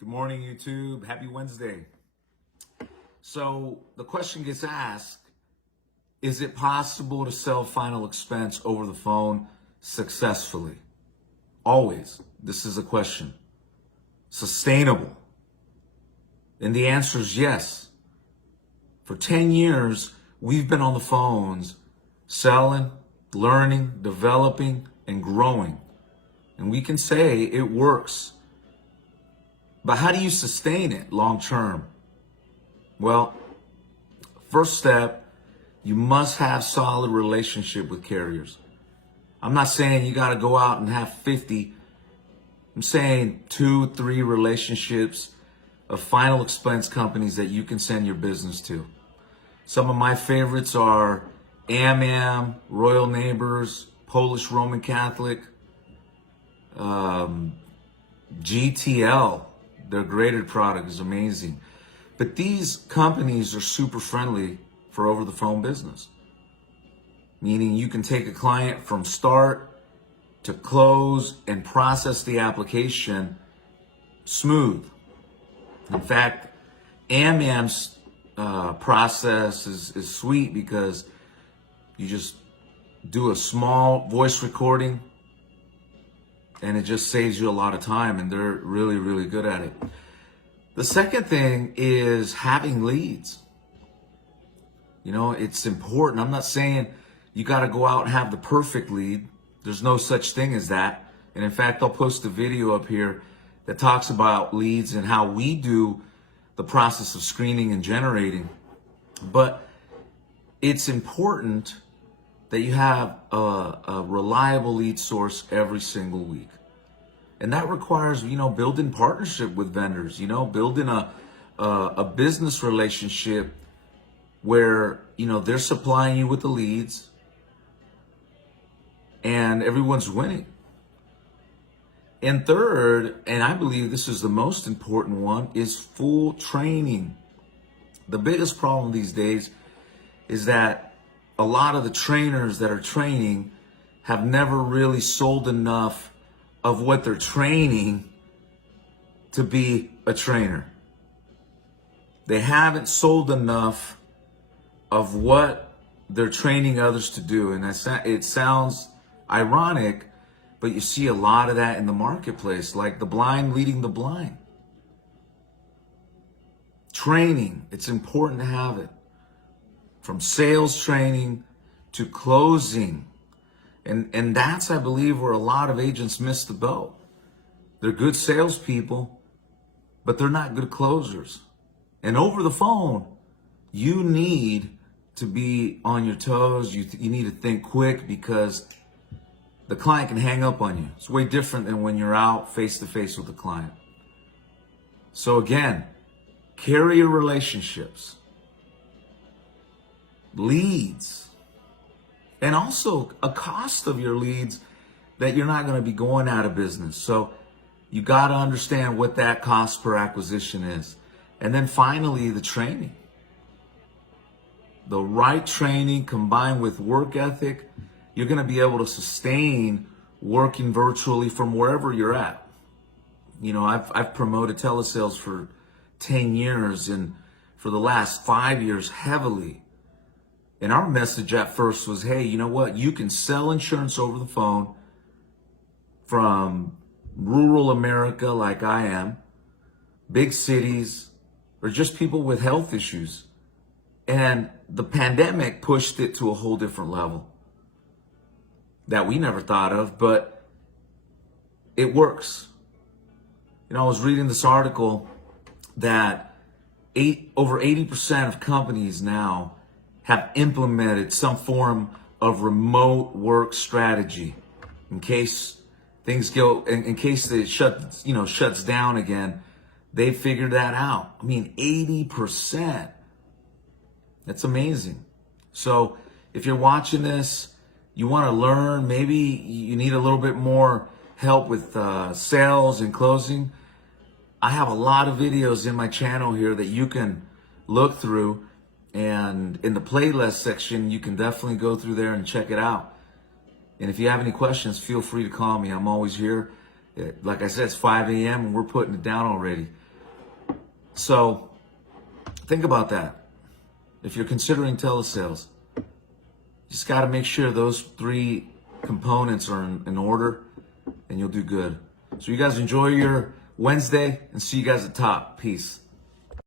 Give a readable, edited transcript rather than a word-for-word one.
Good morning, YouTube. Happy Wednesday. So the question gets asked, is it possible to sell final expense over the phone successfully? Always. This is a question. Sustainable. And the answer is yes. For 10 years, we've been on the phones selling, learning, developing, and growing. And we can say it works. But how do you sustain it long term? Well, first step, you must have solid relationship with carriers. I'm not saying you got to go out and have 50. I'm saying 2-3 relationships of final expense companies that you can send your business to. Some of my favorites are AMM, Royal Neighbors, Polish Roman Catholic, GTL. Their graded product is amazing. But these companies are super friendly for over the phone business. Meaning you can take a client from start to close and process the application smooth. In fact, AMM's process is sweet because you just do a small voice recording and it just saves you a lot of time, and they're really, really good at it. The second thing is having leads. You know, it's important. I'm not saying you got to go out and have the perfect lead. There's no such thing as that. And in fact, I'll post a video up here that talks about leads and how we do the process of screening and generating. But it's important that you have a reliable lead source every single week. And that requires, building partnership with vendors, building a business relationship where, they're supplying you with the leads and everyone's winning. And third, and I believe this is the most important one, is full training. The biggest problem these days is that a lot of the trainers that are training have never really sold enough of what they're training to be a trainer. They haven't sold enough of what they're training others to do. And it sounds ironic, but you see a lot of that in the marketplace, like the blind leading the blind. Training, it's important to have it. From sales training to closing. And that's, I believe, where a lot of agents miss the boat. They're good salespeople, but they're not good closers. And over the phone, you need to be on your toes. You need to think quick because the client can hang up on you. It's way different than when you're out face-to-face with the client. So again, carrier relationships, leads, and also a cost of your leads that you're not going to be going out of business. So you got to understand what that cost per acquisition is. And then finally, the training. The right training combined with work ethic, you're going to be able to sustain working virtually from wherever you're at. I've promoted telesales for 10 years and for the last 5 years heavily. And our message at first was, hey, you know what? You can sell insurance over the phone from rural America like I am, big cities, or just people with health issues. And the pandemic pushed it to a whole different level that we never thought of, but it works. I was reading this article that over 80% of companies now have implemented some form of remote work strategy in case things go, in case it shuts down again. They figured that out. 80%. That's amazing. So if you're watching this, you want to learn, maybe you need a little bit more help with sales and closing. I have a lot of videos in my channel here that you can look through. And in the playlist section, you can definitely go through there and check it out. And if you have any questions, feel free to call me. I'm always here. Like I said, it's 5 a.m. and we're putting it down already. So think about that. If you're considering telesales, just got to make sure those three components are in order, and you'll do good. So you guys enjoy your Wednesday, and see you guys at the top. Peace.